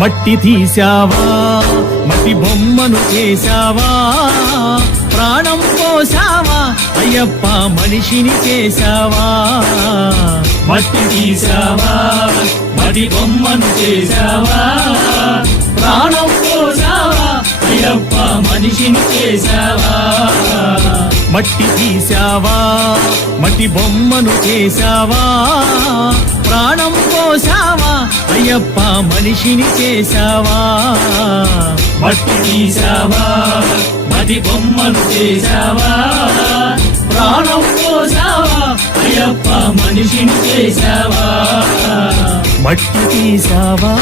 మట్టి తీసావా మట్టి బొమ్మను చేశావా ప్రాణం పోసావా అయ్యప్ప మనిషిని చేశావా మట్టి తీసావా మట్టి బొమ్మను చేశావా ప్రాణం పోసావా అయ్యప్ప మనిషిని చేశావా మట్టి తీసావా మట్టి బొమ్మను చేశావా ప్రాణం పోసావా అయ్యప్ప మనిషిని చేశావా మట్టి తీసావా మట్టి బొమ్మను చేశావా ప్రాణం పోసావా అయ్యప్ప మనిషిని చేశావా మట్టి తీసావా